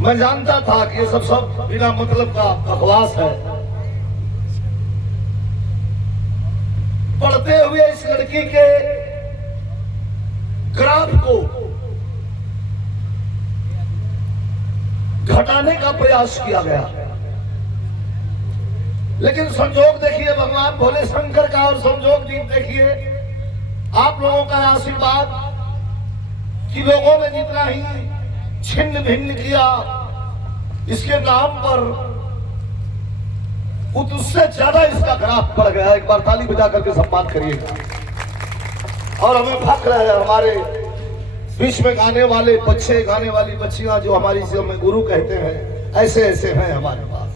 मैं जानता था कि ये सब बिना मतलब का बकवास है। पढ़ते हुए इस लड़की के ग्राफ को घटाने का प्रयास किया गया, लेकिन संजोग देखिए भगवान भोले शंकर का, और संजोग देखिए आप लोगों का आशीर्वाद कि लोगों ने जितना ही छिन्न भिन्न किया इसके नाम पर, उससे ज्यादा इसका ग्राफ बढ़ गया। एक बार ताली बजा करके सम्मान करिएगा। और हमें फख्र है हमारे बीच में गाने वाले बच्चे, गाने वाली बच्चियां जो हमारी से हमें गुरु कहते हैं, ऐसे ऐसे हैं हमारे पास।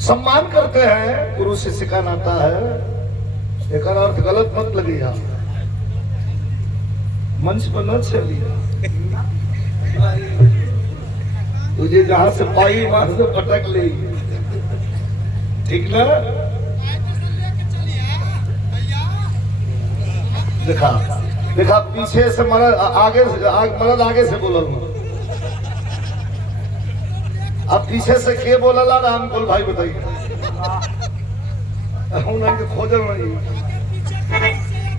सम्मान करते हैं, गुरु से सिखा नाता है। एक अर्थ गलत मत लगिए, मंच पर न चलिए। तुझे जहां से पाई वहां से पटक ले, ठीक ना? देखा देखा पीछे से मरद आगे से बोलल, अब पीछे से के बोलला रामकुल भाई बताइए। उनके खोजल नहीं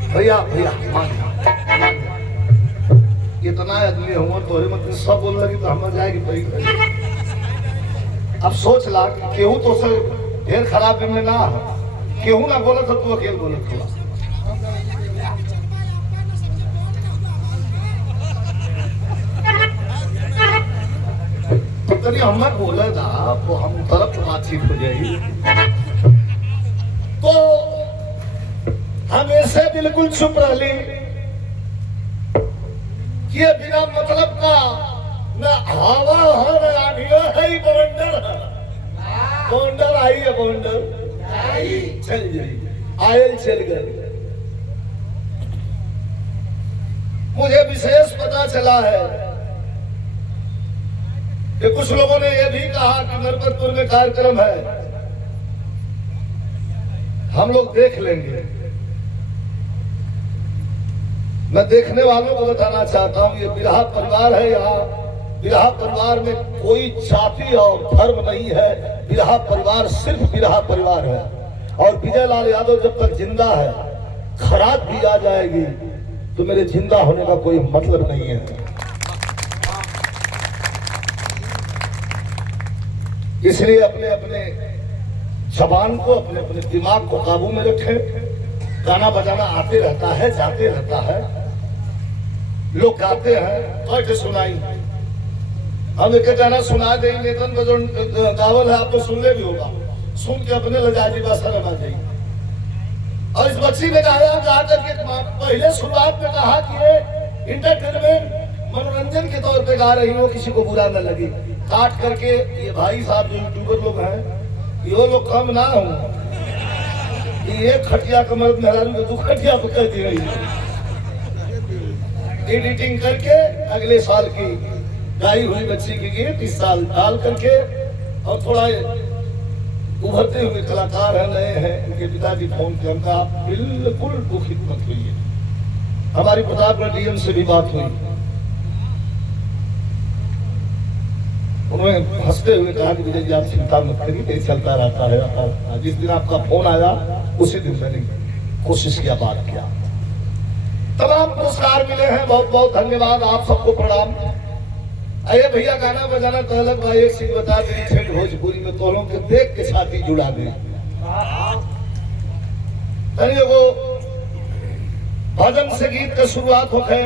भैया भैया इतना आदमी हुआ तोरे मतलब सब बोल लगी तो हम जाएगी भाई। अब सोच ला केहू तो से ढेर खराब में ना, केहू ना बोला था तू अकेले बोला था। तो हम बोला था तो हम तरफ बातचीत हो जाएगी, तो हम ऐसे बिल्कुल चुप रह ली कि ये बिना मतलब का न हवा है न आंधिया है, बवंडर है। बवंडर आई है, बवंडर चल जाइए, आयल चल गए। मुझे विशेष पता चला है कि कुछ लोगों ने यह भी कहा कि नरपतपुर में कार्यक्रम है, हम लोग देख लेंगे। मैं देखने वालों को बताना चाहता हूं, ये बिरहा परिवार है। यहाँ बिरहा परिवार में कोई जाति और धर्म नहीं है। बिरहा परिवार सिर्फ बिरहा परिवार है। और विजय लाल यादव जब तक जिंदा है, खरात भी आ जाएगी तो मेरे जिंदा होने का कोई मतलब नहीं है। इसलिए अपने अपने जबान को, अपने अपने दिमाग को काबू में रखें। गाना बजाना आते रहता है, जाते रहता है, लोग गाते हैं, कैसे सुनाई। हम एक गाना सुना देंगे, गावल है, आपको सुनने भी होगा, सुन के अपने लजाजी बासा लगा जाएगी। और इस बच्ची ने गाया, गा करके पहले शुरुआत में कहा कि ये इंटरटेनमेंट, मनोरंजन के तौर पे गा रही हो, किसी को बुरा न लगे। काट करके ये भाई साहब जो यूट्यूबर लोग हैं, ये लोग कम ना हो, ये खटिया कमर मेहरारू को 2 खटिया पकड़ दी रही है। एडिटिंग करके अगले साल की गाई हुई बच्ची की गीत इस साल डाल करके, और थोड़ा उभरते हुए कलाकार है, नए हैं, उनके पिताजी फोन किया, उनका बिल्कुल दुखित मत हुई। हमारी प्रतापगढ़ डीएम से भी बात हुई, उन्होंने हंसते हुए कहा कि विजय जी आप चिंता मत करिए, ये चलता रहता है। जिस दिन आपका फोन आया उसी दिन मैंने कोशिश किया, बात किया। तमाम पुरस्कार मिले हैं, बहुत बहुत धन्यवाद, आप सबको प्रणाम। अरे भैया गाना बजाना तो अलग भाई, एक चीज बता दें, ठेठ भोजपुरी में तोलों के देख के छाती जुड़ा दे। भजन से गीत का शुरुआत हो गए।